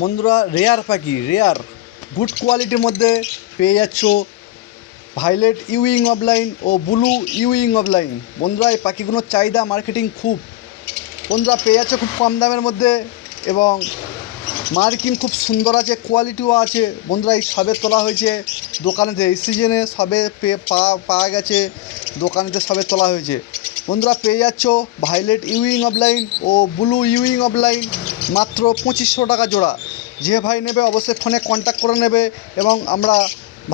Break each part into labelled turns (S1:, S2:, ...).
S1: বন্ধুরা রেয়ার পাখি rare good কোয়ালিটির মধ্যে পেয়ে যাচ্ছ ভাইলেট ইউইং অফ লাইন ও ব্লু ইউইং অফলাইন বন্ধুরা, এই পাখিগুলোর চাহিদা মার্কেটিং খুব। বন্ধুরা, পেয়ে যাচ্ছে খুব কম দামের মধ্যে এবং মার্কিন খুব সুন্দর আছে কোয়ালিটিও আছে। বন্ধুরা, এই সবে তোলা হয়েছে দোকানেতে, এই সিজনে সবে পাওয়া গেছে, দোকানেতে সবে তোলা হয়েছে। বন্ধুরা, পেয়ে যাচ্ছ ভাইলেট ইউইং অফলাইন ও ব্লু ইউইং অফলাইন মাত্র পঁচিশশো টাকা জোড়া। যে ভাই নেবে, অবশ্যই ফোনে কন্ট্যাক্ট করে নেবে এবং আমরা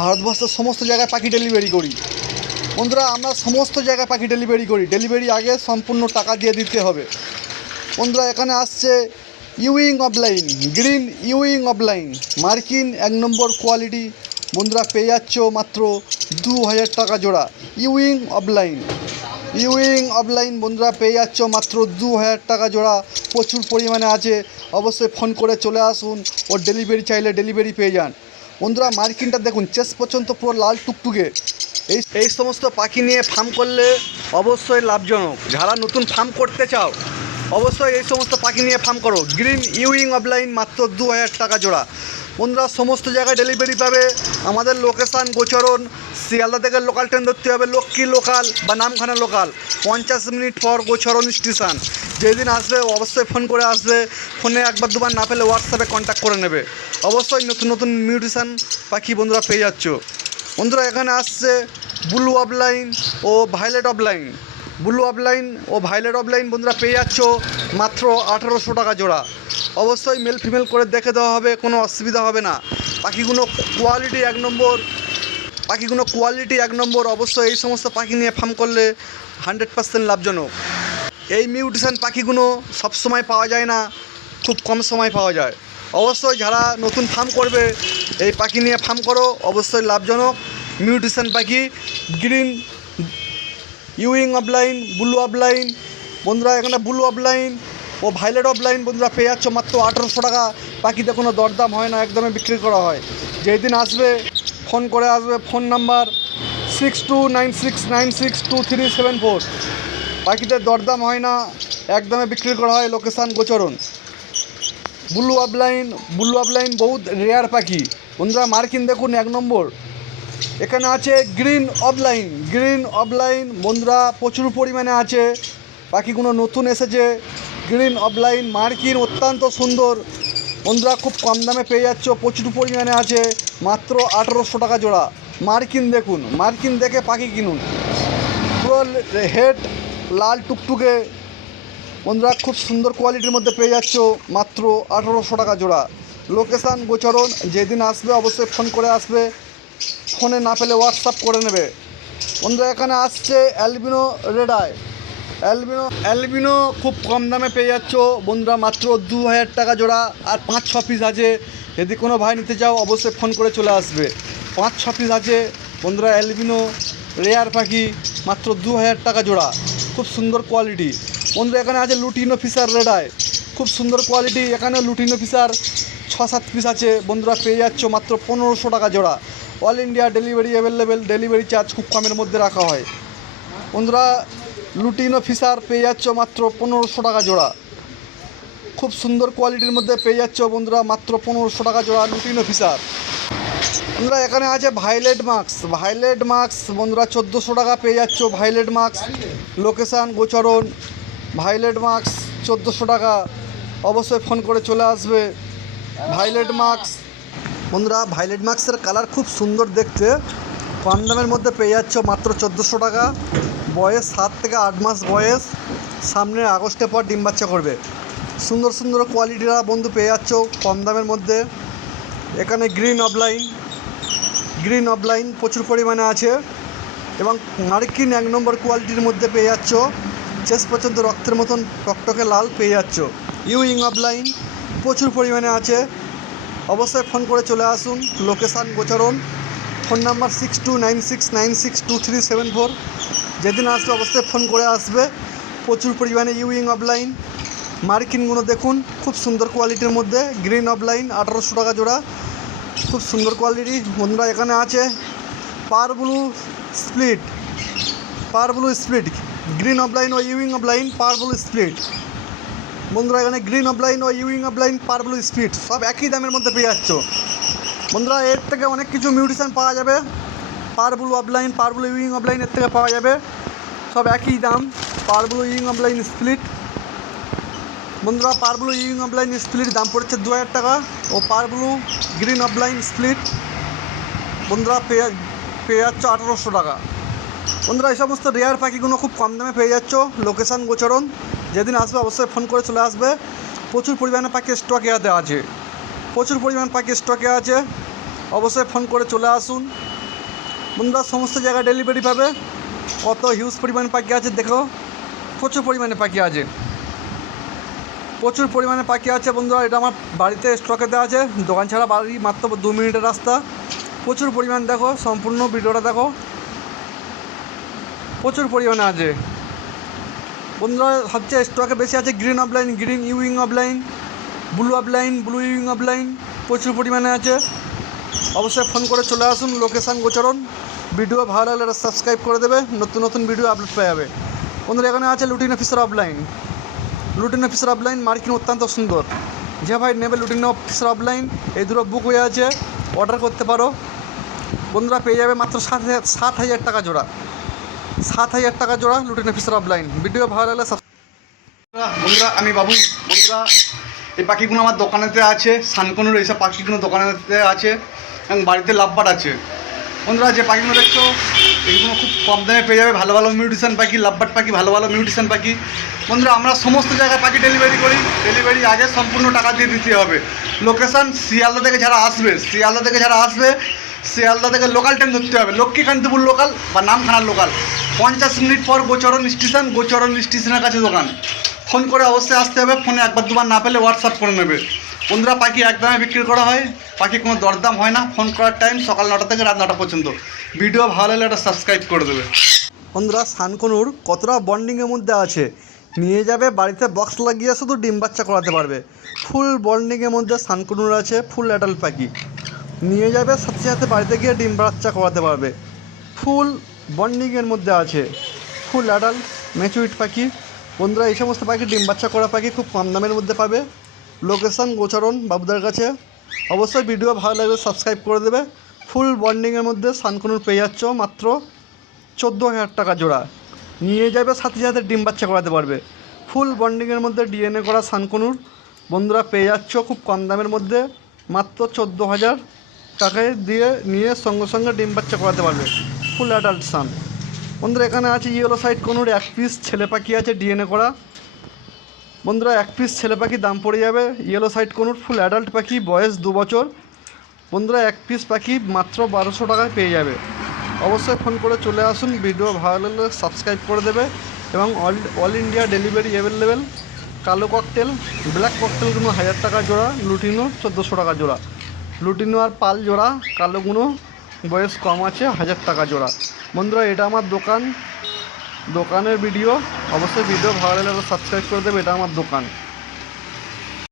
S1: ভারতবর্ষের সমস্ত জায়গায় পাখি ডেলিভারি করি। বন্ধুরা, আমরা সমস্ত জায়গায় পাখি ডেলিভারি করি। ডেলিভারি আগে সম্পূর্ণ টাকা দিয়ে দিতে হবে। বন্ধুরা, এখানে আসছে wing opaline green wing opaline মার্কিন এক নম্বর কোয়ালিটি বন্ধুরা পেয়ে যাচ্ছ মাত্র দু হাজার টাকা জোড়া। ইউইং অফলাইন ইউইং অফলাইন বন্ধুরা পেয়ে যাচ্ছ মাত্র দু হাজার টাকা জোড়া। প্রচুর পরিমাণে আছে, অবশ্যই ফোন করে চলে আসুন ওর ডেলিভারি চাইলে ডেলিভারি পেয়ে যান। বন্ধুরা মার্কিনটা দেখুন চেস পর্যন্ত পুরো লাল টুকটুকে। এই এই সমস্ত পাখি নিয়ে ফার্ম করলে অবশ্যই লাভজনক। যারা নতুন ফার্ম করতে চাও অবশ্যই এই সমস্ত পাখি নিয়ে ফার্ম করো। গ্রিন ইউইং অফলাইন মাত্র দু হাজার টাকা জোড়া। বন্ধুরা, সমস্ত জায়গায় ডেলিভারি পাবে। আমাদের লোকেশান গোচরণ। শিয়ালদা থেকে লোকাল ট্রেন ধরতে হবে। লক্ষ্মী লোকাল বা নামখানা লোকাল পঞ্চাশ মিনিট পর গোচরণ স্টেশন যেদিন আসবে, অবশ্যই ফোন করে আসবে। ফোনে একবার দুবার না পেলে হোয়াটসঅ্যাপে কন্ট্যাক্ট করে নেবে। অবশ্যই নতুন নতুন মিউটিশান পাখি বন্ধুরা পেয়ে যাচ্ছ। বন্ধুরা, এখানে আসছে ব্লু অফলাইন ও ভাইলেট অফলাইন ব্লু অফলাইন ও ভাইলেট অফলাইন বন্ধুরা পেয়ে যাচ্ছ মাত্র আঠারোশো টাকা জোড়া। অবশ্যই মেল ফিমেল করে দেখে দেওয়া হবে, কোনো অসুবিধা হবে না। পাখিগুলো কোয়ালিটি এক নম্বর, পাখিগুলো কোয়ালিটি এক নম্বর। অবশ্যই এই সমস্ত পাখি নিয়ে ফার্ম করলে হান্ড্রেড পার্সেন্ট লাভজনক। এই মিউটিশন পাখিগুলো সবসময় পাওয়া যায় না, খুব কম সময় পাওয়া যায়। অবশ্যই যারা নতুন ফার্ম করবে, এই পাখি নিয়ে ফার্ম করো, অবশ্যই লাভজনক। মিউটিশন পাখি green wing opaline blue opaline বন্ধুরা, এখানে ব্লু অফলাইন ও ভাইলেট অফলাইন বন্ধুরা পেয়ে যাচ্ছ মাত্র আঠেরোশো টাকা। পাখিতে কোনো দরদাম হয় না, একদমই বিক্রি করা হয়। যেই দিন আসবে ফোন করে আসবে phone number six two nine six nine six two three seven four পাখিতে দরদাম হয় না একদমে বিক্রি করা হয় location Gocharan. Blue opaline blue opaline বহুত রেয়ার পাখি। বন্ধুরা, মার্কিন দেখুন এক নম্বর। এখানে আছে গ্রিন অফলাইন গ্রিন অফলাইন বন্ধুরা প্রচুর পরিমাণে আছে। পাখিগুলো নতুন এসেছে। গ্রিন অফলাইন মার্কিন অত্যন্ত সুন্দর। বন্ধুরা খুব কম দামে পেয়ে যাচ্ছ, প্রচুর পরিমাণে আছে। মাত্র আঠেরোশো টাকা জোড়া। মার্কিন দেখুন, মার্কিন দেখে পাখি কিনুন। পুরো হেড লাল টুকটুকে। বন্ধুরা খুব সুন্দর কোয়ালিটির মধ্যে পেয়ে যাচ্ছ, মাত্র আঠেরোশো টাকা জোড়া। লোকেশান গোচরণ, যেদিন আসবে অবশ্যই ফোন করে আসবে। ফোনে না পেলে হোয়াটসঅ্যাপ করে নেবে। বন্ধুরা, এখানে আসছে albino red eye albino albino খুব কম দামে পেয়ে যাচ্ছ। বন্ধুরা, মাত্র দু হাজার টাকা জোড়া আর পাঁচ, ছ পিস আছে। যদি কোনো ভাই নিতে চাও, অবশ্যই ফোন করে চলে আসবে। পাঁচ, ছ পিস আছে। বন্ধুরা, অ্যালবিনো রেয়ার পাখি, মাত্র দু হাজার টাকা জোড়া। খুব সুন্দর কোয়ালিটি বন্ধুরা, এখানে আছে লুটিনো ফিসার রেড আই খুব সুন্দর কোয়ালিটি এখানে লুটিনো ফিসার ছ, সাত পিস আছে। বন্ধুরা, পেয়ে যাচ্ছ মাত্র পনেরোশো টাকা জোড়া। All India delivery available delivery charge খুব কমের মধ্যে রাখা হয়। বন্ধুরা লুটিনো ফিসার পেয়ে যাচ্ছ মাত্র পনেরোশো টাকা জোড়া। খুব সুন্দর কোয়ালিটির মধ্যে পেয়ে যাচ্ছ বন্ধুরা মাত্র পনেরোশো টাকা জোড়া লুটিনো ফিসার বন্ধুরা, এখানে আছে ভাইলেট মাস্ক ভাইলেট মাস্ক বন্ধুরা, চোদ্দোশো টাকা পেয়ে যাচ্ছ violet mask location Gocharan violet mask চোদ্দোশো টাকা। অবশ্যই ফোন করে চলে আসবে। ভাইলেট মাস্ক বন্ধুরা ভাইলেট মাস্কের কালার খুব সুন্দর দেখতে। কম দামের মধ্যে পেয়ে যাচ্ছ মাত্র চোদ্দোশো টাকা। বয়স সাত থেকে আট মাস বয়স। সামনে আগস্টের পর ডিম বাচ্চা করবে। সুন্দর সুন্দর কোয়ালিটিরা বন্ধু পেয়ে যাচ্ছ কম দামের মধ্যে। এখানে গ্রিন অফলাইন গ্রিন অফলাইন প্রচুর পরিমাণে আছে। এবং মার্কিন এক নম্বর কোয়ালিটির মধ্যে পেয়ে যাচ্ছ। শেষ পর্যন্ত রক্তের মতন টকটকে লাল পেয়ে যাচ্ছ। ইউইং অফলাইন প্রচুর পরিমাণে আছে। অবশ্যই ফোন করে চলে আসুন। Location Gocharan. Phone number six two nine six nine six two three seven four যেদিন আসবে অবশ্যই ফোন করে আসবে। প্রচুর পরিমাণে ইউইং অফলাইন মার্কিনগুলো দেখুন, খুব সুন্দর কোয়ালিটির মধ্যে। গ্রিন অফলাইন আঠারোশো টাকা জোড়া। খুব সুন্দর কোয়ালিটি বন্ধুরা এখানে আছে। Parblue split parblue split green opaline ও Ewing opaline parblue split বন্ধুরা, এখানে গ্রিন অফলাইন ও ইউইং অফলাইন পারব্লু স্পিড সব একই দামের মধ্যে পেয়ে যাচ্ছ। বন্ধুরা, এর থেকে অনেক কিছু মিউটিশান পাওয়া যাবে। পারব্লু অফলাইন পারব্লু ইউইং অফলাইন এর থেকে পাওয়া যাবে। সব একই দাম পারব্লু ইউইং অফলাইন স্প্লিট বন্ধুরা পারব্লু ইউইং অফলাইন স্প্লিট দাম পড়েছে দু হাজার টাকা ও পারব্লু গ্রিন অফলাইন স্প্লিট বন্ধুরা পেয়ে পেয়ে যাচ্ছ আঠারোশো টাকা। বন্ধুরা, এই সমস্ত রেয়ার পাখিগুলো খুব কম দামে পেয়ে যাচ্ছ। লোকেশান গোচরণ। যেদিন আসবে অবশ্যই ফোন করে চলে আসবে। প্রচুর পরিমাণে পাখি স্টকে আছে। প্রচুর পরিমাণ পাখি স্টকে আছে। অবশ্যই ফোন করে চলে আসুন। বন্ধুরা, সমস্ত জায়গায় ডেলিভারি পাবে। কত হিউজ পরিমাণ পাখি আছে দেখো। প্রচুর পরিমাণে পাখি আছে। প্রচুর পরিমাণে পাখি আছে বন্ধুরা, এটা আমার বাড়িতে স্টকে দেওয়া আছে। দোকান ছাড়া বাড়ি মাত্র দু মিনিটের রাস্তা। প্রচুর পরিমাণ দেখো, সম্পূর্ণ ভিডিওটা দেখো। প্রচুর পরিমাণে আছে। বন্ধুরা, সবচেয়ে স্টকে বেশি আছে green opaline green wing opaline blue opaline blue wing opaline প্রচুর পরিমাণে আছে। অবশ্যই ফোন করে চলে আসুন লোকেশান গোচরণ। ভিডিও ভালো লাগলে সাবস্ক্রাইব করে দেবে, নতুন নতুন ভিডিও আপলোড পেয়ে যাবে। বন্ধুরা, এখানে আছে lutino officer opaline lutino officer opaline মার্কিন অত্যন্ত সুন্দর। যে ভাই নেবে লুটিন অফিসার অফলাইন এই দুটো বুক হয়ে আছে অর্ডার করতে পারো। বন্ধুরা, পেয়ে যাবে মাত্র সাত সাত হাজার টাকা জোড়া। সাত হাজার টাকা জোড়া লুটিন অফিসার অফলাইন ভিডিও ভালো লাগলে বন্ধুরা, আমি বাবু বন্ধুরা, এই পাখিগুলো আমার দোকানেতে আছে, সানকনুর এইসব পাখিগুলো দোকানেতে আছে, এবং বাড়িতে লাভবার আছে। বন্ধুরা, যে পাখিগুলো দেখছ এইগুলো খুব কম দামে পেয়ে যাবে। ভালো ভালো মিউটিশন পাখি, লাভবাট পাখি, ভালো ভালো মিউটিশন পাখি। বন্ধুরা, আমরা সমস্ত জায়গায় পাখি ডেলিভারি করি। ডেলিভারি আগে সম্পূর্ণ টাকা দিয়ে দিতে হবে। লোকেশান শিয়ালদা থেকে যারা আসবে, শিয়ালদা থেকে যারা আসবে শিয়ালদা থেকে লোকাল ট্রেন ধরতে হবে। লক্ষ্মীকান্তিপুর লোকাল বা নামখানার লোকাল পঞ্চাশ মিনিট পর গোচরণ স্টেশন গোচরণ স্টেশনের কাছে দোকান। ফোন করে অবশ্যই আসতে হবে, ফোনে একবার দুবার না পেলে হোয়াটসঅ্যাপ করে নেবে। বন্ধুরা, পাখি একদমই বিক্রি করা হয়, পাখি কোনো দরদাম হয় না, ফোন করার টাইম সকাল নটা থেকে রাত নটা পর্যন্ত। ভিডিও ভালো লাগলে একটা সাবস্ক্রাইব করে দেবে। বন্ধুরা, সানকনুর কতটা বন্ডিংয়ের মধ্যে আছে? নিয়ে যাবে, বাড়িতে বক্স লাগিয়ে শুধু ডিম বাচ্চা করাতে পারবে। ফুল বন্ডিংয়ের মধ্যে সানকনুর আছে ফুল অ্যাডাল্ট পাখি। নিয়ে যাবে, সাথে সাথে বাড়িতে গিয়ে ডিম বাচ্চা করাতে পারবে। ফুল বন্ডিংয়ের মধ্যে আছে। ফুল অ্যাডাল্ট ম্যাচুইট পাখি। বন্ধুরা, এই সমস্ত পাখি ডিম বাচ্চা করা পাখি খুব কম দামের মধ্যে পাবে। লোকেশান গোচারণ বাবুদার কাছে। অবশ্যই ভিডিও ভালো লাগলে সাবস্ক্রাইব করে দেবে। ফুল বন্ডিংয়ের মধ্যে সানকনুর পেয়ে যাচ্ছ মাত্র চোদ্দ হাজার টাকা জোড়া। নিয়ে যাবে, সাথে সাথে ডিম বাচ্চা করাতে পারবে। ফুল বন্ডিংয়ের মধ্যে ডিএনএ করা সানকনুর বন্ধুরা পেয়ে যাচ্ছ খুব কম দামের মধ্যে মাত্র চোদ্দ হাজার টাকায় দিয়ে নিয়ে সঙ্গে সঙ্গে ডিম বাচ্চা করাতে পারবে ফুল অ্যাডাল্ট সান বন্ধুরা, এখানে আছে ইয়েলো সাইড কোনুর এক পিস ছেলে পাখি আছে ডিএনএ করা। বন্ধুরা, এক পিস ছেলে পাখি দাম পড়ে যাবে yellow side conure full adult পাখি, বয়স দু বছর। বন্ধুরা, এক পিস পাখি মাত্র বারোশো টাকায় পেয়ে যাবে। অবশ্যই ফোন করে চলে আসুন ভিডিও ভালো লাগলে সাবস্ক্রাইব করে দেবে এবং all all India delivery available কালো ককটেল ব্ল্যাক ককটেলগুলো হাজার টাকা জোড়া, লুটিনো চোদ্দোশো টাকা জোড়া। লুটিনো আর পাল জোড়া, কালো গুঁড়ো, বয়স কম আছে, হাজার টাকা জোড়া। বন্ধুরা, এটা আমার দোকান। দোকানের ভিডিও, অবশ্যই ভিডিও ভালো লাগলে সাবস্ক্রাইব করে দেবে, এটা আমার দোকান।